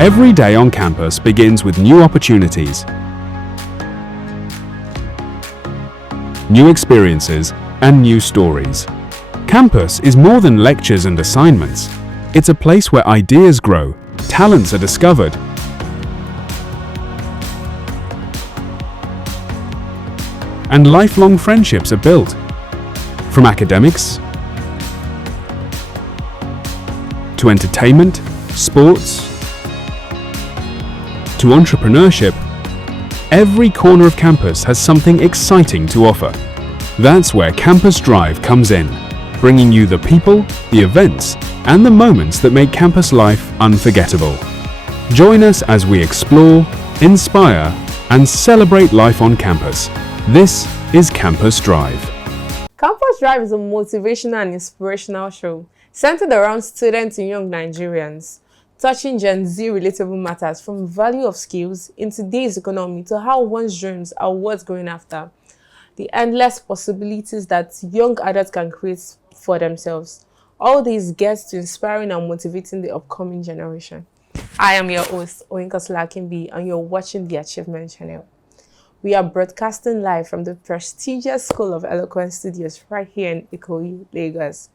Every day on campus begins with new opportunities, new experiences, and new stories. Campus is more than lectures and assignments. It's a place where ideas grow, talents are discovered, and lifelong friendships are built. From academics to entertainment, sports, to entrepreneurship, every corner of campus has something exciting to offer. That's where Campus Drive comes in, bringing you the people, the events, and the moments that make campus life unforgettable. Join us as we explore, inspire, and celebrate life on campus. This is Campus Drive. Campus Drive is a motivational and inspirational show centered around students and young Nigerians, touching Gen Z relatable matters from value of skills in today's economy to how one's dreams are worth going after, the endless possibilities that young adults can create for themselves. All these gets to inspiring and motivating the upcoming generation. I am your host, Oyinkosla Akimbi, and you're watching the Achievement Channel. We are broadcasting live from the prestigious School of Eloquence Studios right here in Ikoyi, Lagos.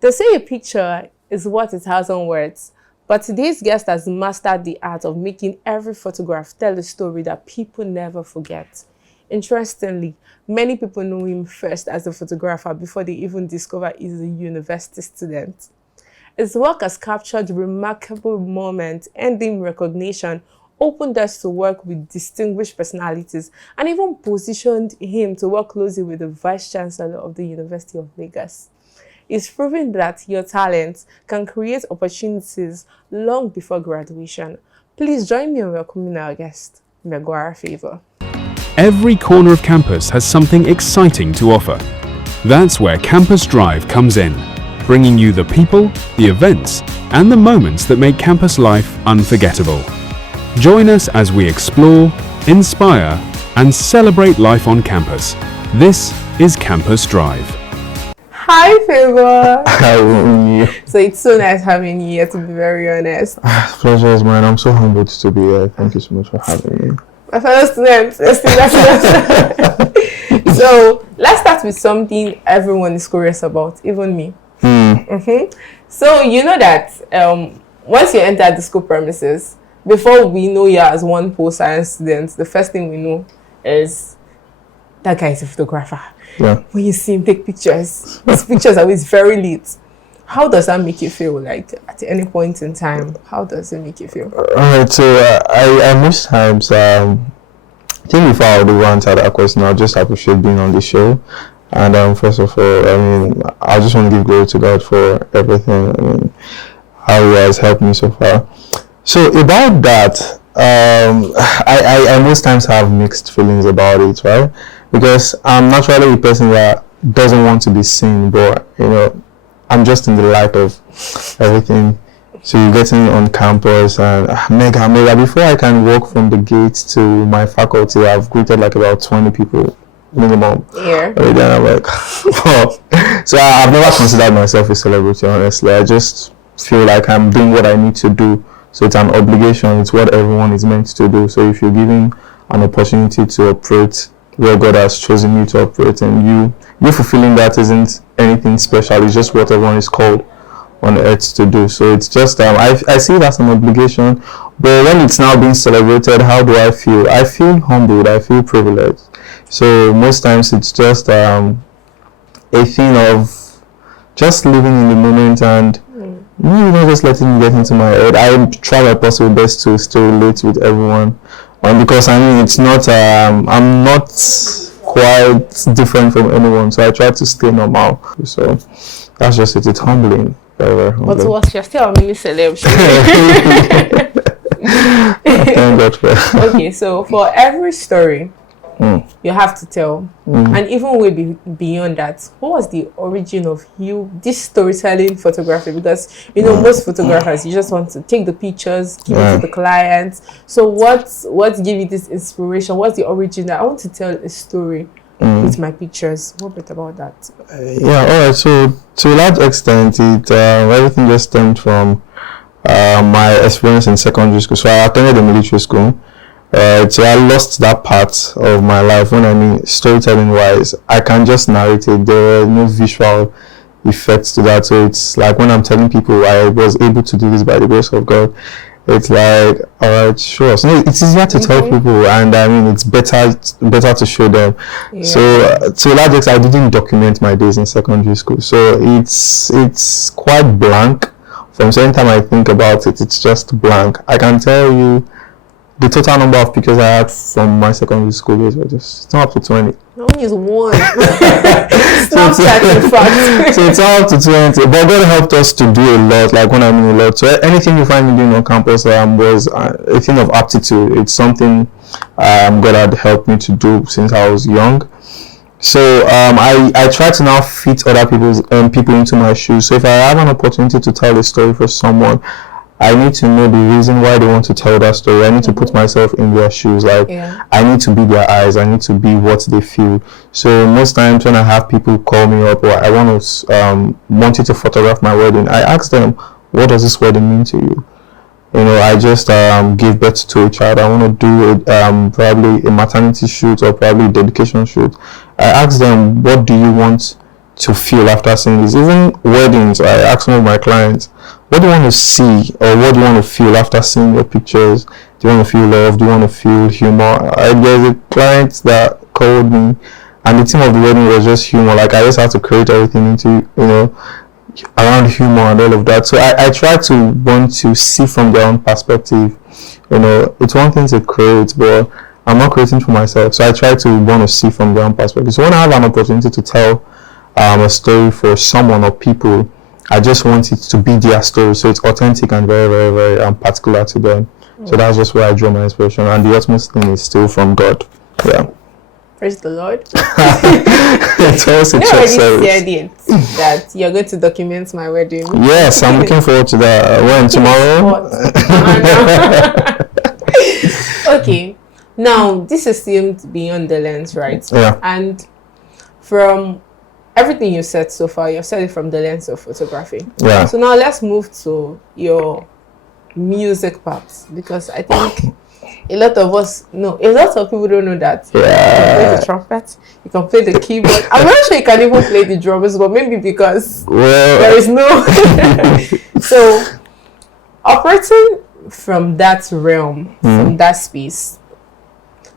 They say a picture is what it has on words, but today's guest has mastered the art of making every photograph tell a story that people never forget. Interestingly, many people know him first as a photographer before they even discover he's a university student. His work has captured remarkable moments, earning recognition, opened us to work with distinguished personalities, and even positioned him to work closely with the Vice Chancellor of the University of Lagos. It's proven that your talent can create opportunities long before graduation. Please join me in welcoming our guest, Magwara Favour. Every corner of campus has something exciting to offer. That's where Campus Drive comes in, bringing you the people, the events, and the moments that make campus life unforgettable. Join us as we explore, inspire, and celebrate life on campus. This is Campus Drive. Hi, Favour. Hi. So it's so nice having you here, to be very honest. Pleasure is mine. I'm so humbled to be here. Thank you so much for having me. My fellow students, so let's start with something everyone is curious about, even me. So you know that once you enter the school premises, before we know you as one post-science student, the first thing we know is that guy is a photographer. Yeah. When you see him take pictures, his pictures are always very lit. How does that make you feel? Like at any point in time, how does it make you feel? Alright, so I most times I think before I would even answer that question, I just appreciate being on the show. And first of all, I just want to give glory to God for everything. How He has helped me so far. So about that, I most times have mixed feelings about it, right? Because I'm naturally a person that doesn't want to be seen, but I'm just in the light of everything. So you're getting on campus and mega. Before I can walk from the gate to my faculty, I've greeted like about 20 people minimum. Yeah. And then I'm like, wow. So I've never considered myself a celebrity, honestly. I just feel like I'm doing what I need to do. So it's an obligation. It's what everyone is meant to do. So if you're given an opportunity to operate where God has chosen you to operate, and you fulfilling that isn't anything special. It's just what everyone is called on earth to do. So it's just I see it as an obligation. But when it's now being celebrated, how do I feel? I feel humbled. I feel privileged. So most times it's just a thing of just living in the moment and not just letting me get into my head. I try my possible best to still relate with everyone. Because it's not, I'm not quite different from anyone, so I try to stay normal. So that's just it. It's humbling, very, very humbling. But what's you're still a mini celeb? Thank God for that. Okay, so for every story you have to tell, and even way beyond that, what was the origin of this storytelling photography? Because most photographers, you just want to take the pictures, give it to the client. So what gave you this inspiration? What's the origin that I want to tell a story with my pictures? What bit about that? All right. So to a large extent, everything just stemmed from my experience in secondary school. So I attended the military school. So I lost that part of my life. When I mean storytelling wise, I can just narrate it. There were no visual effects to that. So it's like when I'm telling people I was able to do this by the grace of God, it's like, all right, sure. So it's easier to tell people, and I mean it's better to show them. Yeah. So to a large extent, I didn't document my days in secondary school. So it's quite blank. From certain time I think about it, it's just blank. I can tell you the total number of pictures I had from my secondary school days were just, it's not up to 20. No one is one. Snapchat, in fact. So it's not up to 20. But God helped us to do a lot, like when I mean a lot. So anything you find me doing on campus was a thing of aptitude. It's something God had helped me to do since I was young. So I try to now fit other people into my shoes. So if I have an opportunity to tell a story for someone, I need to know the reason why they want to tell that story. I need to put myself in their shoes. Like, I need to be their eyes. I need to be what they feel. So most times when I have people call me up, or I want you to photograph my wedding, I ask them, what does this wedding mean to you? You know, I just give birth to a child. I want to do probably a maternity shoot or probably a dedication shoot. I ask them, what do you want to feel after seeing this? Even weddings, I ask some of my clients, what do you want to see, or what do you want to feel after seeing your pictures? Do you want to feel love? Do you want to feel humor? There's a client that called me, and the theme of the wedding was just humor. Like, I just had to create everything into, around humor and all of that. So I try to want to see from their own perspective. It's one thing to create, but I'm not creating for myself. So I try to want to see from their own perspective. So when I have an opportunity to tell a story for someone or people, I just want it to be their story, so it's authentic and very, very, very particular to them. So that's just where I draw my inspiration, and the utmost thing is still from God. Yeah. Praise the Lord. It's also you church already service. said it, that you're going to document my wedding. Yes, I'm looking forward to that. When, tomorrow? Okay. Now, this is still beyond the lens, right? Yeah. And from everything you said so far, you've said it from the lens of photography. Yeah. So now let's move to your music part, because I think a lot of people don't know that. Yeah. You can play the trumpet, you can play the keyboard. I'm not sure you can even play the drums, but maybe because there is no. So, operating from that realm, from that space,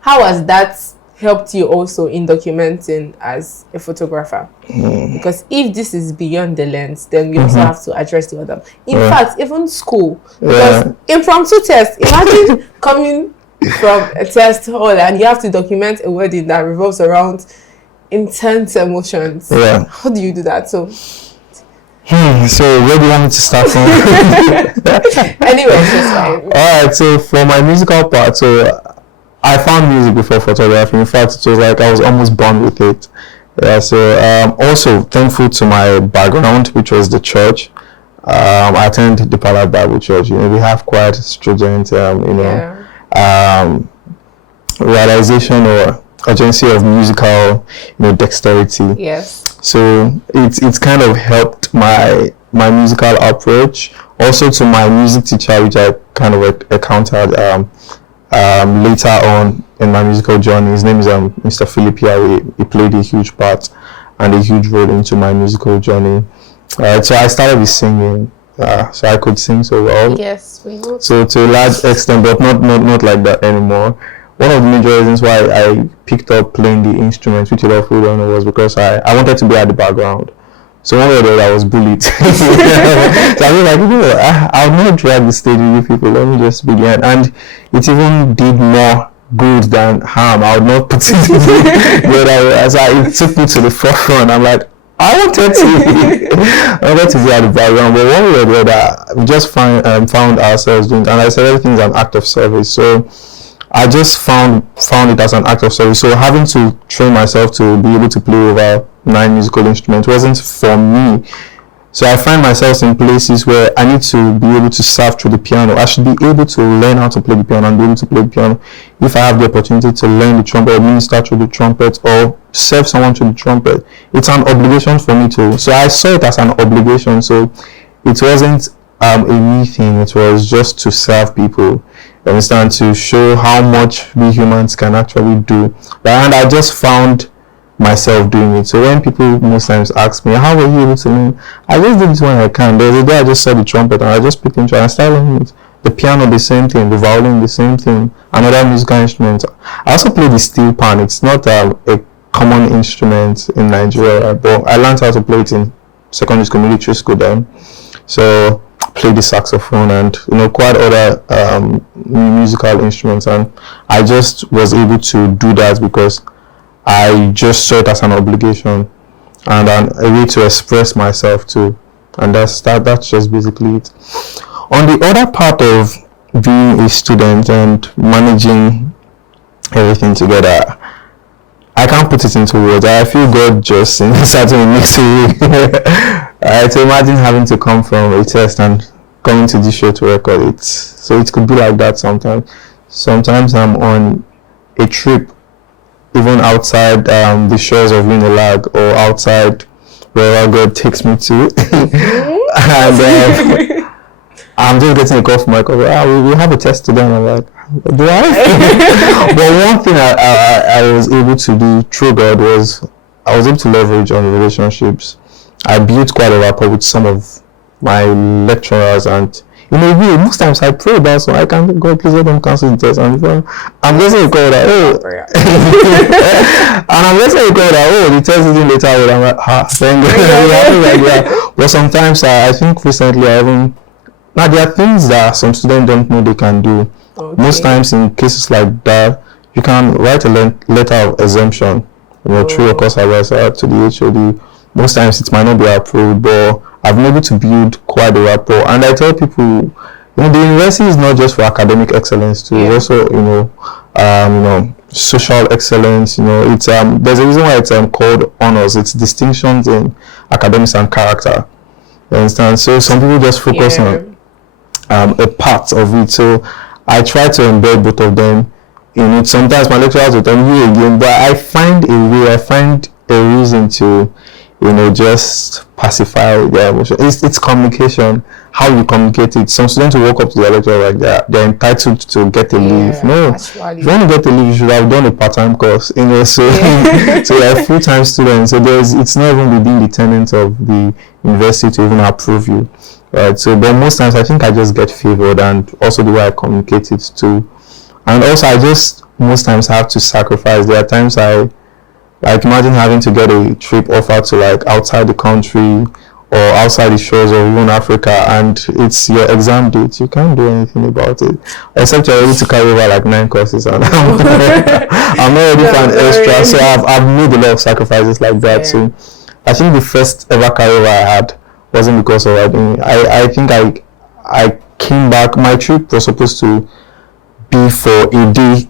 how has that helped you also in documenting as a photographer? Because if this is beyond the lens, then we also have to address the other. In fact, even school, because impromptu test, imagine coming from a test hall and you have to document a wedding that revolves around intense emotions. How do you do that? So where do you want me to start from? Anyway, it's just fine. Alright, so for my musical part, so I found music before photography. In fact, it was like I was almost born with it. Yeah, so also thankful to my background, which was the church. I attended the Pala Bible Church. We have quite stringent, realization or urgency of musical, dexterity. Yes. So it's kind of helped my musical approach. Also to my music teacher, which I kind of encountered later on in my musical journey. His name is Mr. Philip. He played a huge part and a huge role into my musical journey. So I started with singing. So I could sing so well. Yes, we know. So to a large extent, but not like that anymore. One of the major reasons why I picked up playing the instruments, which a lot of people don't know, was because I wanted to be at the background. So one way or the other, I was bullied. So I was like, I'll not drag the stage with you people. Let me just begin. And it even did more good than harm. I would not put it it took me to the forefront. I'm like, I wanted to be at the background, but one way or the other, we just found ourselves doing it. And I said everything is an act of service. So I just found it as an act of service. So having to train myself to be able to play over 9 musical instruments wasn't for me. So I find myself in places where I need to be able to serve through the piano. I should be able to learn how to play the piano and be able to play the piano. If I have the opportunity to learn the trumpet or minister through the trumpet or serve someone through the trumpet, it's an obligation for me to. So I saw it as an obligation. So it wasn't a meeting. It was just to serve people. You understand, to show how much we humans can actually do. And I just found myself doing it. So when people most times ask me, how were you able to learn? I just did it when I can. There's a day I just saw the trumpet and I just picked into it and started learning it. The piano, the same thing. The violin, the same thing. Another musical instrument. I also play the steel pan. It's not a common instrument in Nigeria, but I learned how to play it in secondary school, military school then. So play the saxophone and quite other musical instruments, and I just was able to do that because I just saw it as an obligation and a way to express myself too, and that's just basically it. On the other part of being a student and managing everything together, I can't put it into words. I feel God just certainly makes it real. To imagine having to come from a test and coming to this show to record it. So it could be like that sometimes. Sometimes I'm on a trip, even outside the shores of Unilag or outside wherever God takes me to. And I'm just getting a call from my cover. We have a test today. And I'm like, do I? But one thing I was able to do through God was I was able to leverage on relationships. I built quite a rapport with some of my lecturers, and most times I pray about, so I can, God, please let them cancel the test. And I'm just going to call that, and I'm just going to call that, the test isn't later. I'm like, thank God. But sometimes I think recently now there are things that some students don't know they can do. Okay. Most times in cases like that, you can write a letter of exemption, through your course advisor to the HOD. Most times it might not be approved, but I've been able to build quite a rapport. And I tell people, the university is not just for academic excellence too. It's also, social excellence. It's there's a reason why it's called honors. It's distinctions in academics and character. You understand? So some people just focus on a part of it. So I try to embed both of them in it. Sometimes my lecturers will tell me again, but I find a reason to just pacify their emotion. It's communication, how you communicate it. Some students will walk up to their lecturer like they're entitled to get a leave. No, actually, if you want to get a leave, you should have done a part-time course. So so you're a full-time student. So it's not even within the tenets of the university to even approve you. Right. So, but most times I think I just get favored, and also the way I communicate it too. And also I just most times have to sacrifice. There are times I imagine having to get a trip offered to outside the country or outside the shores of even Africa, and it's your exam date. You can't do anything about it except you're ready to carry over 9 courses, and I'm not ready for an extra. So I've made a lot of sacrifices like that. So I think the first ever carryover I had wasn't because of writing. I think I came back. My trip was supposed to be for a day.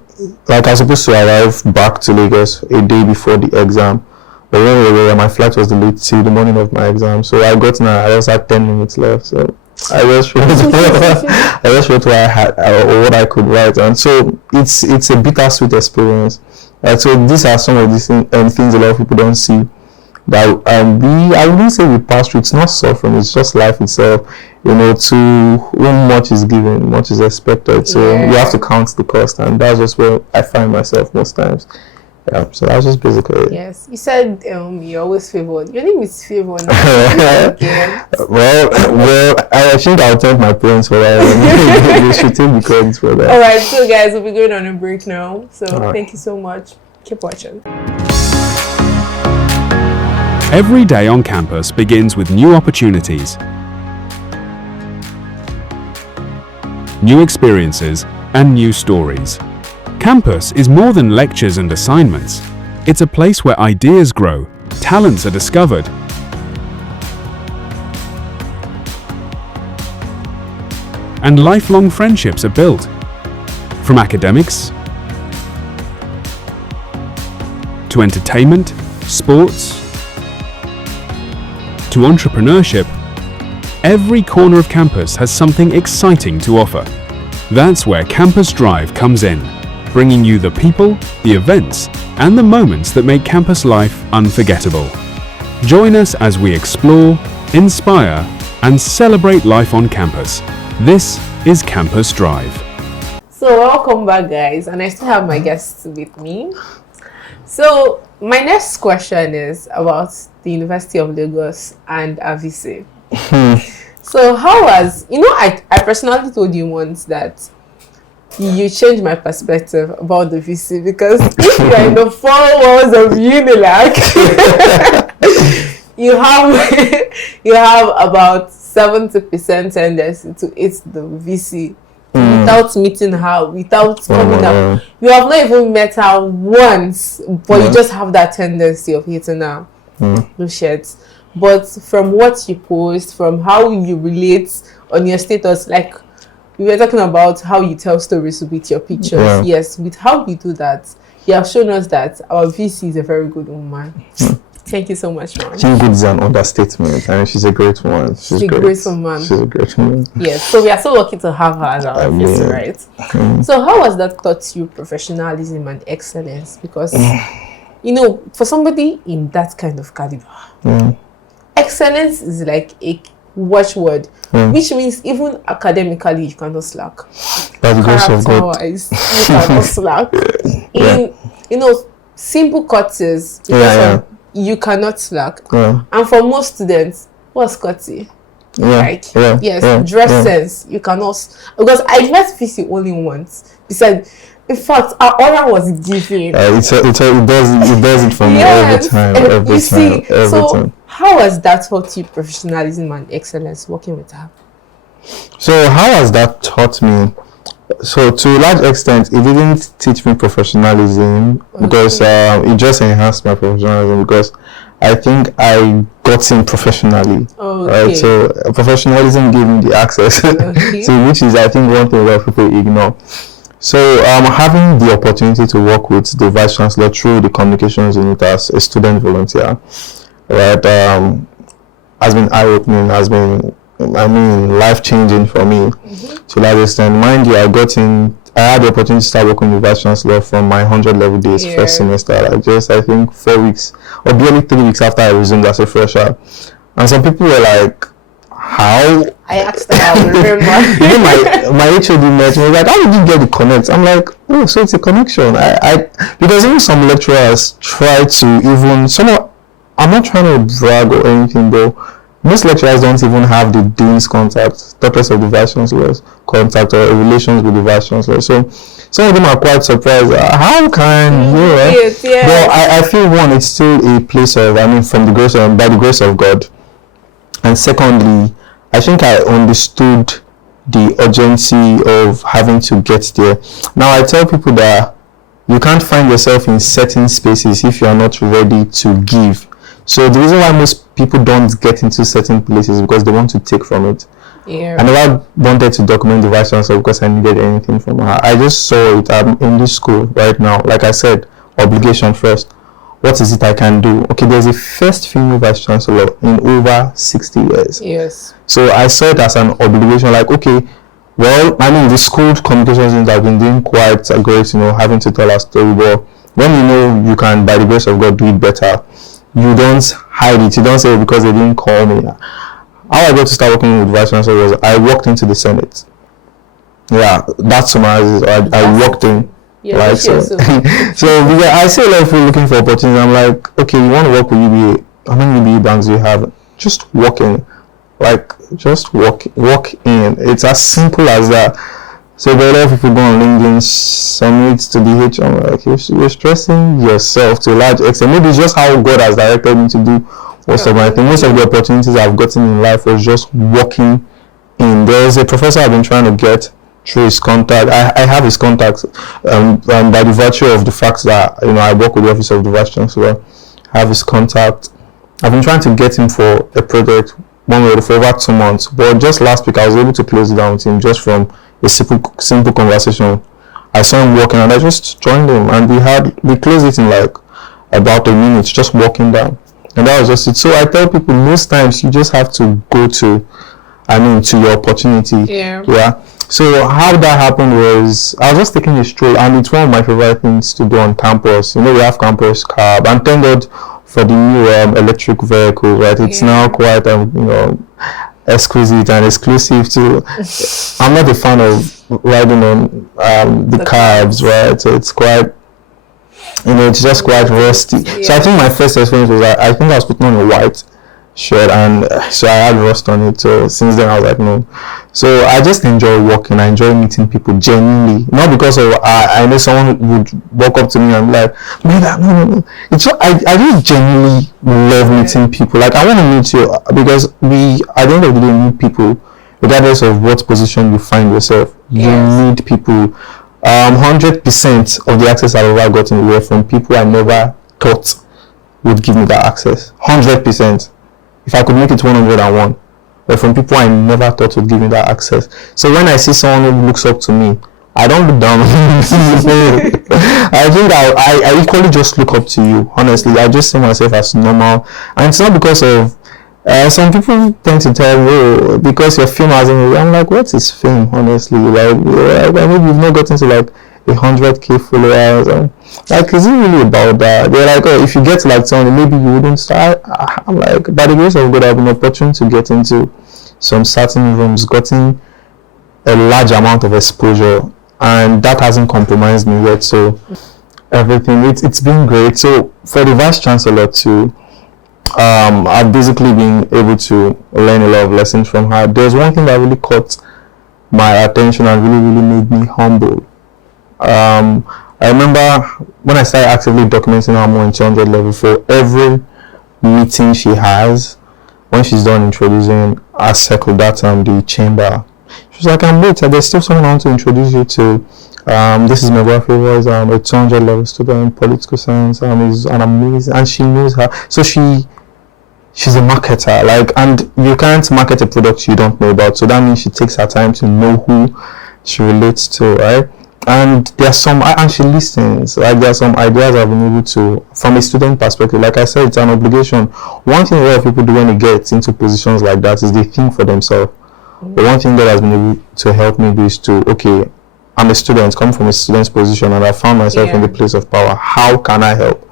I was supposed to arrive back to Lagos a day before the exam, but when we were there, my flight was delayed till the morning of my exam. So I got now. I just had 10 minutes left. So I just wrote what I had or what I could write, and so it's a bittersweet experience. So these are some of these things a lot of people don't see. That I wouldn't say we pass through. It's not suffering. It's just life itself. To whom much is given, much is expected. So you have to count the cost, and that's just where I find myself most times. Yeah. So that's just basically it. Yes. You said you're always favored. Your name is Favour now. well, I think I'll thank my parents for that. They should take the credit for that. All right. So guys, we'll be going on a break now. So thank you so much. Keep watching. Every day on campus begins with new opportunities, new experiences, and new stories. Campus is more than lectures and assignments. It's a place where ideas grow, talents are discovered, and lifelong friendships are built. From academics to entertainment, sports, to entrepreneurship, every corner of campus has something exciting to offer. That's where Campus Drive comes in, bringing you the people, the events, and the moments that make campus life unforgettable. Join us as we explore, inspire, and celebrate life on campus. This is Campus Drive. So welcome back, guys, and I still have my guests with me. So my next question is about the University of Lagos and AVC. So how was, I personally told you once that you changed my perspective about the VC, because if you are in the 4 walls of Unilag, you have about 70% tendency to hate the VC without meeting her, without coming up. You have not even met her once, but you just have that tendency of hating her. No shirts. But from what you post, from how you relate on your status, like we were talking about how you tell stories with your pictures. Yes, with how you do that, you have shown us that our VC is a very good woman. Thank you so much, ma'am. She's good is an understatement. I mean, she's a great one. She's a great woman. She's a great woman. Yes, so we are so lucky to have her as our VC, right? So how has that taught you professionalism and excellence? Because, for somebody in that kind of caliber, excellence is like a watchword, which means even academically you cannot slack. By the grace of God, wise, you cannot slack. In simple courses, because you cannot slack. And for most students, what's courtesy? Dress sense, you cannot, because I met VC only once. Besides, in fact, our aura was giving. it does it for me every time. So how has that taught you professionalism and excellence working with her? So how has that taught me? So to a large extent, it didn't teach me professionalism because it just enhanced my professionalism, because I think I got in professionally. Right? So professionalism gave me the access, so which is, I think, one thing that people ignore. So having the opportunity to work with the Vice Chancellor through the communications unit as a student volunteer, right, has been eye-opening, has been, life-changing for me to that extent. Mind you, I had the opportunity to start working with Vice Chancellor from my 100 level days, first semester. I think 4 weeks, or barely 3 weeks after I resumed as a fresher. And some people were like, how? I asked her, I remember. my HOD met me, was like, how did you get the connect? I'm like, oh, so it's a connection. Because even some lecturers try to I'm not trying to brag or anything, but most lecturers don't even have the dean's contact, doctors of the Vice Chancellor's contact, or relations with the Vice Chancellor. So some of them are quite surprised. How can you? Right? But I feel, one, it's still a place of, by the grace of God. And secondly, I think I understood the urgency of having to get there. Now, I tell people that you can't find yourself in certain spaces if you are not ready to give. So the reason why most people don't get into certain places is because they want to take from it. I never wanted to document the Vice Chancellor because I needed anything from her. I just saw it. I'm in this school right now. Like I said, obligation first. What is it I can do? Okay, there's a first female Vice Chancellor in over 60 years. Yes. So I saw it as an obligation, like, okay, well, the school communications have been doing quite great, having to tell our story, but when you can, by the grace of God, do it better, you don't hide it. You don't say, because they didn't call me. How I got to start working with Vice Chancellor was I walked into the Senate. Yeah, that summarizes. I walked in. Yeah, so I see a lot of people looking for opportunities. I'm like, okay, you want to work with UBA? How many UBA banks do you have? Just walk in. Just walk in. It's as simple as that. So there are a lot of people go on LinkedIn, submit to the HR. I'm like, you're stressing yourself to a large extent. Maybe it's just how God has directed me to do most of my things. Most of the opportunities I've gotten in life was just walking in. There's a professor I've been trying to get through his contact. I have his contacts by the virtue of the fact that I work with the office of the Vice Chancellor. I have his contact. I've been trying to get him for a project for over 2 months, but just last week I was able to close it down with him just from a simple conversation. I saw him walking and I just joined him, and we closed it in like about a minute, just walking down, and that was just it. So I tell people, most times you just have to go to your opportunity. Yeah. So how that happened was, I was just taking a stroll, and it's one of my favorite things to do on campus. We have campus cab, and thank God for the new electric vehicle, right? It's now quite exquisite and exclusive to. I'm not a fan of riding on the carbs, right? So it's quite, it's just quite rusty. Yeah. So I think my first experience was I think I was putting on a white shirt, and so I had rust on it. So since then I was like, no. So I just enjoy walking. I enjoy meeting people genuinely, not because of I know someone would walk up to me and be like, no. It's just, I just genuinely love meeting people. Like, I want to meet you because we at the end of the day need people, regardless of what position you find yourself. You need people. 100% of the access I've ever gotten were from people I never thought would give me that access. 100%. If I could make it 101, but from people I never thought would give me that access. So when I see someone who looks up to me, I don't look down on them. I think I equally just look up to you. Honestly, I just see myself as normal, and it's not because of. Some people tend to tell me, oh, because your film hasn't. I'm like, what is fame? Honestly, like, I mean, you've not gotten to like 100K followers. Like, is it really about that? They're like, oh, if you get to like 20, maybe you wouldn't start. I'm like, by the grace of God, I've been opportune to get into some certain rooms, gotten a large amount of exposure, and that hasn't compromised me yet. So everything, it's been great. So for the vice chancellor too, I've basically been able to learn a lot of lessons from her. There's one thing that really caught my attention and really made me humble. I remember when I started actively documenting her more in 200 level, for every meeting she has, when she's done introducing our circle, that the chamber, she was like, I'm late, there's still someone I want to introduce you to. This is Magwara Favour, a 200 level student, political science, is an amazing, and she knows her. So she's a marketer, like, and you can't market a product you don't know about. So that means she takes her time to know who she relates to, right? And there's some, and she listens. Like, there are some ideas I've been able to, from a student perspective. Like I said, it's an obligation. One thing a lot of people do when they get into positions like that is they think for themselves. But one thing that has been able to help me do is to, okay, I'm a student, come from a student's position, and I found myself in the place of power. How can I help?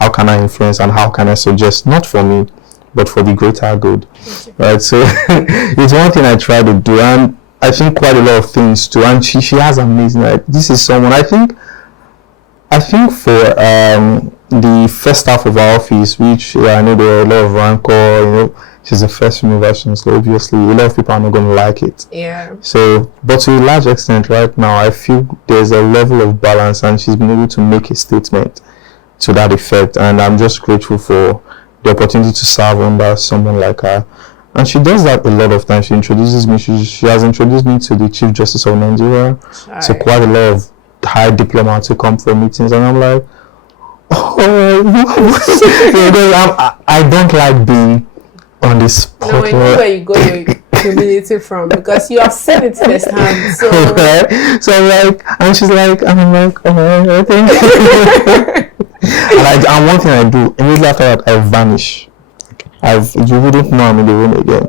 How can I influence? And how can I suggest, not for me, but for the greater good? Right? So it's one thing I try to do, and I think quite a lot of things too. And she has amazing, like, this is someone I think for the first half of our office, which I know there are a lot of rancor, she's the first innovation, so obviously a lot of people are not going to like it. Yeah. So, but to a large extent right now, I feel there's a level of balance, and she's been able to make a statement to that effect, and I'm just grateful for the opportunity to serve under someone like her. And she does that a lot of times. She introduces me, she has introduced me to the Chief Justice of Nigeria, so quite a lot of high diplomats who come for meetings, and I'm like, I don't like being on the spot. No, I know where you got your humility from, because you have said it firsthand. So, so I'm like, and she's like, and I'm like, I think. And one thing I do immediately after that, I vanish. You wouldn't know I'm in the room again.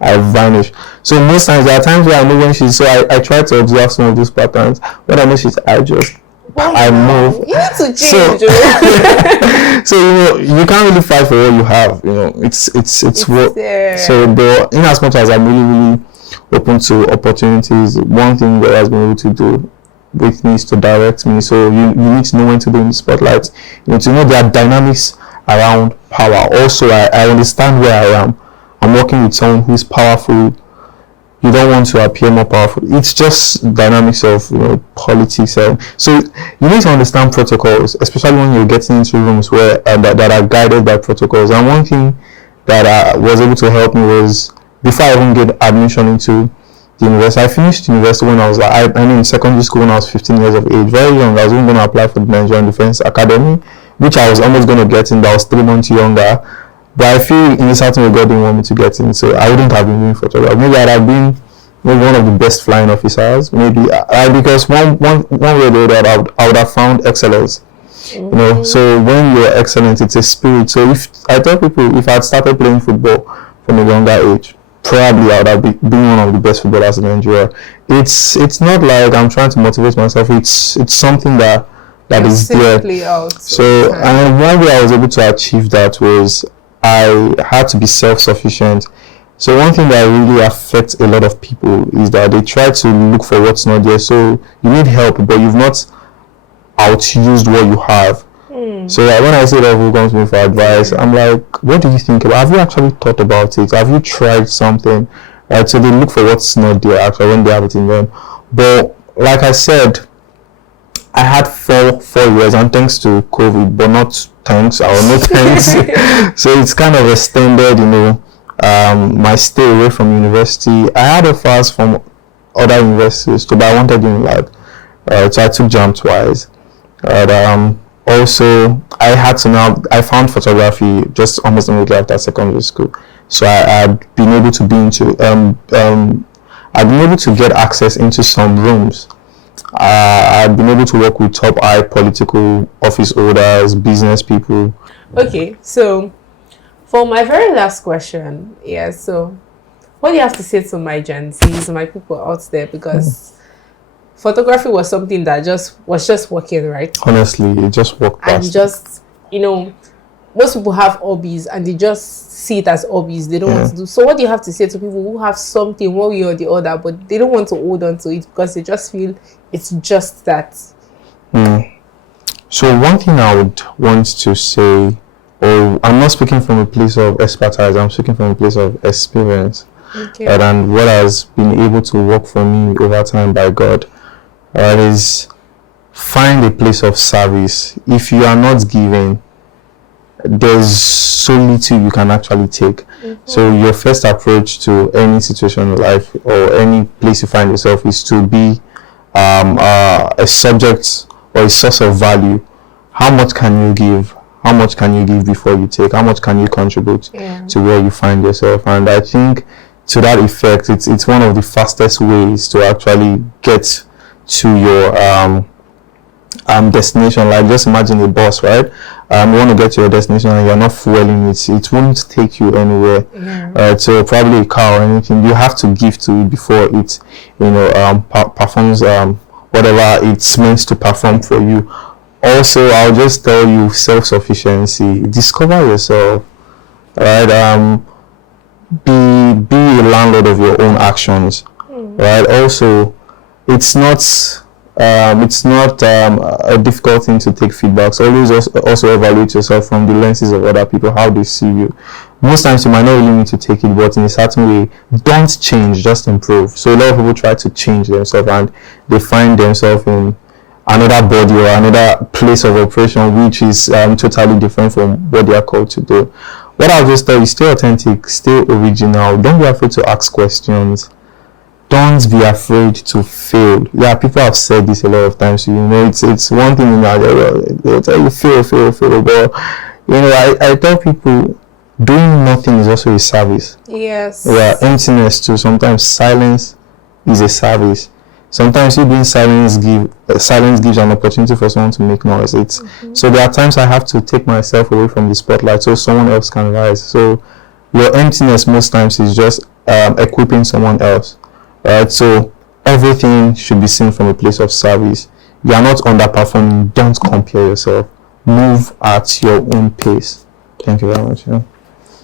I vanish. So most times there are times where I know when she's. So I try to observe some of those patterns. When I know she's, I move. You need to change. So you can't really fight for what you have. It's what. So in as much as I'm really open to opportunities, one thing that has been able to do with me is to direct me. So you need to know when to be in the spotlight. To know there are dynamics around power. Also, I understand where I am. I'm working with someone who's powerful. You don't want to appear more powerful. It's just dynamics of politics. So you need to understand protocols, especially when you're getting into rooms where that are guided by protocols. And one thing that was able to help me was, before I even get admission into the university, I finished university when I was in secondary school when I was 15 years of age, very young. I was even going to apply for the Nigerian Defense Academy, which I was almost going to get in, but I was 3 months younger. But I feel in a certain way God didn't want me to get in, so I wouldn't have been doing photography. Maybe I'd have been one of the best flying officers, maybe because one way or the other I would have found excellence. So when you're excellent, it's a spirit. So if I tell people, if I had started playing football from a younger age, probably I would have been one of the best footballers in Nigeria. It's not like I'm trying to motivate myself. It's something that is there. So and one way I was able to achieve that was I had to be self-sufficient So one thing that really affects a lot of people is that they try to look for what's not there. So you need help, but you've not outused what you have. So when I say that people come to me for advice, I'm like, what do you think about? Have you actually thought about it? Have you tried something? Right? So they look for what's not there actually when they have it in them. But like I said, I had four years, and thanks to COVID, but not thanks or no thanks. So it's kind of extended, my stay away from university. I had offers from other universities too, but I wanted like, so I took JAM twice. And also I found photography just almost immediately after secondary school. So I'd been able to be into I'd been able to get access into some rooms. I've been able to work with top high political office holders, business people. Okay, so for my very last question, so what do you have to say to my Gen Zs, my people out there? Because photography was something that was just working, right? Honestly, it just worked and past. Most people have hobbies and they just see it as hobbies they don't want to do. So what do you have to say to people who have something one way or the other, but they don't want to hold on to it because they just feel it's just that? So one thing I would want to say, or I'm not speaking from a place of expertise, I'm speaking from a place of experience. Okay. And what has been able to work for me over time by God is find a place of service. If you are not giving, there's so little you can actually take. So your first approach to any situation in life or any place you find yourself is to be a subject or a source of value. How much can you give? How much can you give before you take? How much can you contribute to where you find yourself? And I think to that effect, it's one of the fastest ways to actually get to your destination. Like, just imagine a bus, right? You want to get to your destination and you're not fueling it won't take you anywhere. So probably a car or anything, you have to give to it before it performs whatever it's meant to perform for you. Also, I'll just tell you, self-sufficiency. Discover yourself, right? Be a landlord of your own actions, right? Also, it's not a difficult thing to take feedback. So always also evaluate yourself from the lenses of other people, how they see you. Most times you might not really need to take it, but in a certain way, don't change, just improve. So a lot of people try to change themselves and they find themselves in another body or another place of operation which is totally different from what they are called to do. What I'll just tell you, stay authentic, stay original, don't be afraid to ask questions. Don't be afraid to fail. Yeah, people have said this a lot of times. It's one thing they'll tell you fail. But I tell people, doing nothing is also a service. Yes. Yeah, emptiness too. Sometimes silence is a service. Sometimes you being silence gives an opportunity for someone to make noise. So there are times I have to take myself away from the spotlight so someone else can rise. So your emptiness most times is just equipping someone else. Right, so everything should be seen from a place of service. You are not underperforming. Don't compare yourself. Move at your own pace. Thank you very much.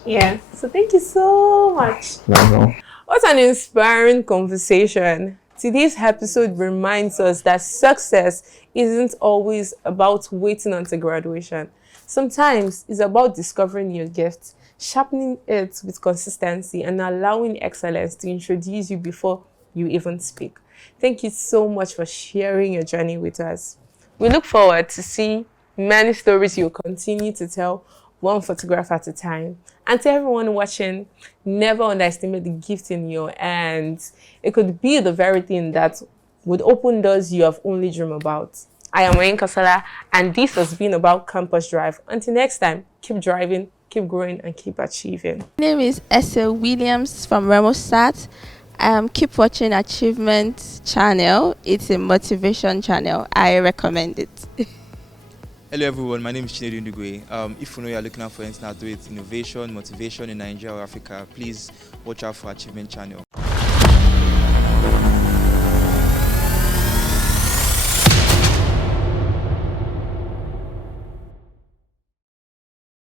Yeah. So thank you so much. No. What an inspiring conversation. Today's episode reminds us that success isn't always about waiting until graduation. Sometimes it's about discovering your gift, sharpening it with consistency, and allowing excellence to introduce you before you even speak. Thank you so much for sharing your journey with us. We look forward to see many stories you'll continue to tell, one photograph at a time. And to everyone watching, never underestimate the gift in your hands. It could be the very thing that would open doors you have only dreamed about. I am Wayne Kosala, and this has been about Campus Drive. Until next time, keep driving, keep growing, and keep achieving. My name is Esther Williams from Remosat. Keep watching Achievement channel. It's a motivation channel. I recommend it. Hello everyone, my name is Chinedu Ndugwe. If you know you're looking out for anything to do with innovation, motivation in Nigeria or Africa, please watch out for Achievement channel.